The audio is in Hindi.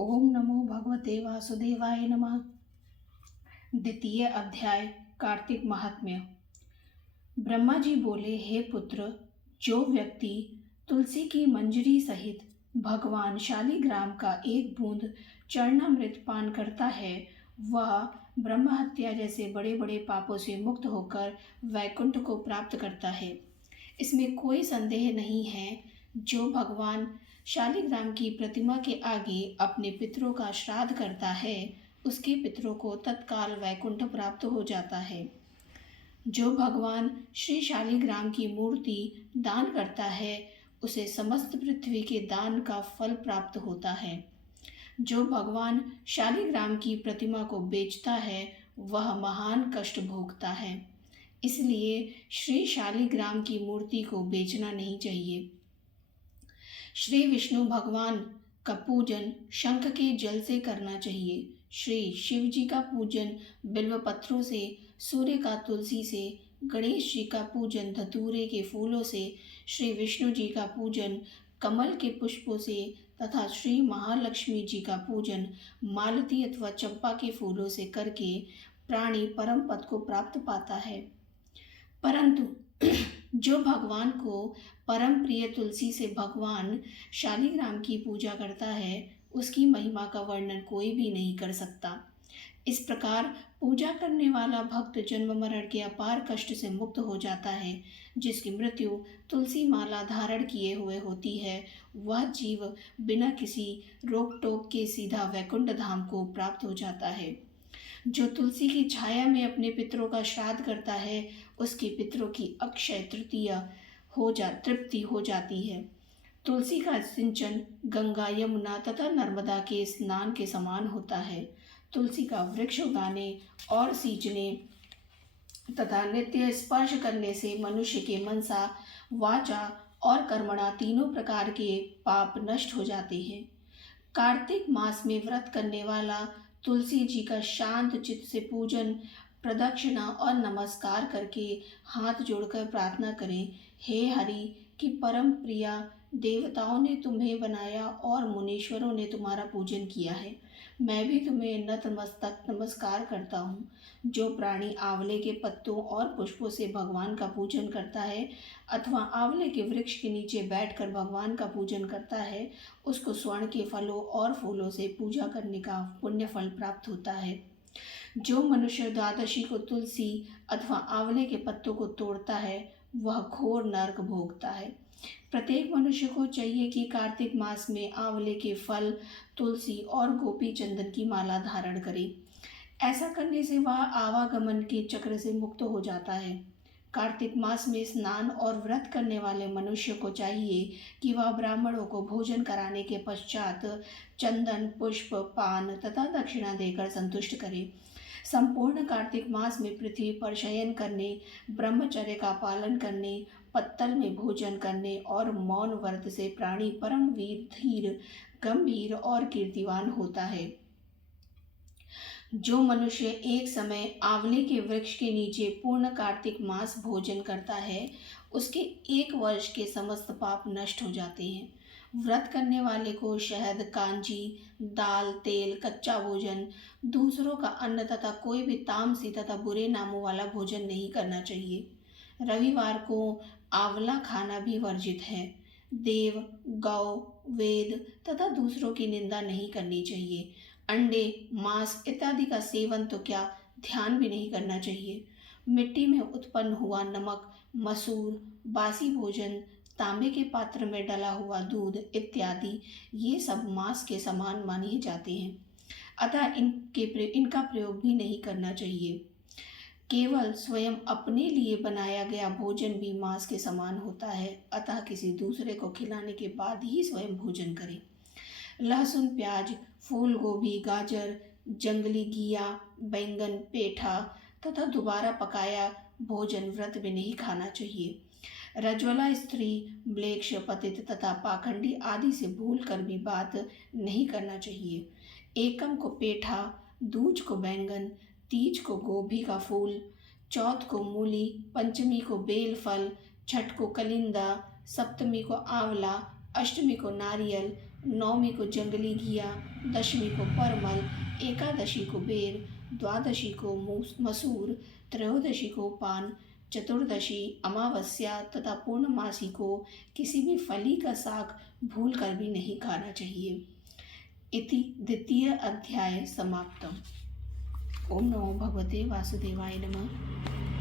ओम नमो भगवते वासुदेवाय नमः। द्वितीय अध्याय कार्तिक महात्म्य। ब्रह्मा जी बोले, हे पुत्र, जो व्यक्ति तुलसी की मंजरी सहित भगवान शालिग्राम का एक बूंद चरणामृत पान करता है, वह ब्रह्म हत्या जैसे बड़े बड़े पापों से मुक्त होकर वैकुंठ को प्राप्त करता है। इसमें कोई संदेह नहीं है। जो भगवान शालिग्राम की प्रतिमा के आगे अपने पितरों का श्राद्ध करता है, उसके पितरों को तत्काल वैकुंठ प्राप्त हो जाता है। जो भगवान श्री शालिग्राम की मूर्ति दान करता है, उसे समस्त पृथ्वी के दान का फल प्राप्त होता है। जो भगवान शालिग्राम की प्रतिमा को बेचता है, वह महान कष्ट भोगता है। इसलिए श्री शालिग्राम की मूर्ति को बेचना नहीं चाहिए। श्री विष्णु भगवान का पूजन शंख के जल से करना चाहिए। श्री शिव जी का पूजन बिल्व पत्रों से, सूर्य का तुलसी से, गणेश जी का पूजन धतूरे के फूलों से, श्री विष्णु जी का पूजन कमल के पुष्पों से तथा श्री महालक्ष्मी जी का पूजन मालती अथवा चंपा के फूलों से करके प्राणी परम पद को प्राप्त पाता है। परंतु जो भगवान को परम प्रिय तुलसी से भगवान शालिग्राम की पूजा करता है, उसकी महिमा का वर्णन कोई भी नहीं कर सकता। इस प्रकार पूजा करने वाला भक्त जन्म मरण के अपार कष्ट से मुक्त हो जाता है। जिसकी मृत्यु तुलसी माला धारण किए हुए होती है, वह जीव बिना किसी रोक टोक के सीधा वैकुंठ धाम को प्राप्त हो जाता है। जो तुलसी की छाया में अपने पितरों का श्राद्ध करता है, उसके पितरों की अक्षय तृप्ति हो जाती है। तुलसी का सिंचन गंगा, यमुना तथा नर्मदा के स्नान के समान होता है। तुलसी का वृक्ष उगाने और सींचने तथा नित्य स्पर्श करने से मनुष्य के मनसा, वाचा और कर्मणा तीनों प्रकार के पाप नष्ट हो जाते हैं। कार्तिक मास में व्रत करने वाला तुलसी जी का शांत चित्त से पूजन, प्रदक्षिणा और नमस्कार करके हाथ जोड़कर प्रार्थना करें, हे हरि की परम प्रिया, देवताओं ने तुम्हें बनाया और मुनीश्वरों ने तुम्हारा पूजन किया है। मैं भी तुम्हें नतमस्तक नमस्कार करता हूँ। जो प्राणी आंवले के पत्तों और पुष्पों से भगवान का पूजन करता है अथवा आंवले के वृक्ष के नीचे बैठकर भगवान का पूजन करता है, उसको स्वर्ण के फलों और फूलों से पूजा करने का पुण्य फल प्राप्त होता है। जो मनुष्य द्वादशी को तुलसी अथवा आंवले के पत्तों को तोड़ता है, वह घोर नरक भोगता है। प्रत्येक मनुष्य को चाहिए कि कार्तिक मास में आंवले के फल, तुलसी और गोपी चंदन की माला धारण करे। ऐसा करने से वह आवागमन के चक्र से मुक्त हो जाता है। कार्तिक मास में स्नान और व्रत करने वाले मनुष्य को चाहिए कि वह ब्राह्मणों को भोजन कराने के पश्चात चंदन, पुष्प, पान तथा दक्षिणा देकर संतुष्ट करे। संपूर्ण कार्तिक मास में पृथ्वी पर शयन करने, ब्रह्मचर्य का पालन करने, पत्तल में भोजन करने और मौन व्रत से प्राणी परम वीर, धीर, गंभीर और कीर्तिवान होता है। जो मनुष्य एक समय आंवले के वृक्ष के नीचे पूर्ण कार्तिक मास भोजन करता है, उसके 1 वर्ष के समस्त पाप नष्ट हो जाते हैं। व्रत करने वाले को शहद, कांजी, दाल, तेल, कच्चा भोजन, दूसरों का अन्न तथा कोई भी तामसी तथा बुरे नामों वाला भोजन नहीं करना चाहिए। रविवार को आंवला खाना भी वर्जित है। देव, गौ, वेद तथा दूसरों की निंदा नहीं करनी चाहिए। अंडे, मांस इत्यादि का सेवन तो क्या, ध्यान भी नहीं करना चाहिए। मिट्टी में उत्पन्न हुआ नमक, मसूर, बासी भोजन, तांबे के पात्र में डला हुआ दूध इत्यादि, ये सब मांस के समान माने जाते हैं। अतः इनका प्रयोग भी नहीं करना चाहिए। केवल स्वयं अपने लिए बनाया गया भोजन भी मांस के समान होता है। अतः किसी दूसरे को खिलाने के बाद ही स्वयं भोजन करें। लहसुन, प्याज, फूल गोभी, गाजर, जंगली घिया, बैंगन, पेठा तथा दोबारा पकाया भोजन व्रत में नहीं खाना चाहिए। रजवला स्त्री, म्लेच्छ, पतित तथा पाखंडी आदि से भूल कर भी बात नहीं करना चाहिए। एकम को पेठा, दूज को बैंगन, तीज को गोभी का फूल, चौथ को मूली, पंचमी को बेल फल, छठ को कलिंदा, सप्तमी को आंवला, अष्टमी को नारियल, नवमी को जंगली घिया, दशमी को परमल, एकादशी को बेर, द्वादशी को मसूर, त्रयोदशी को पान, चतुर्दशी, अमावस्या तथा पूर्णमासी को किसी भी फली का साग भूल कर भी नहीं खाना चाहिए। इति द्वितीय अध्याय समाप्तम। ओम नमो भगवते वासुदेवाय नमः।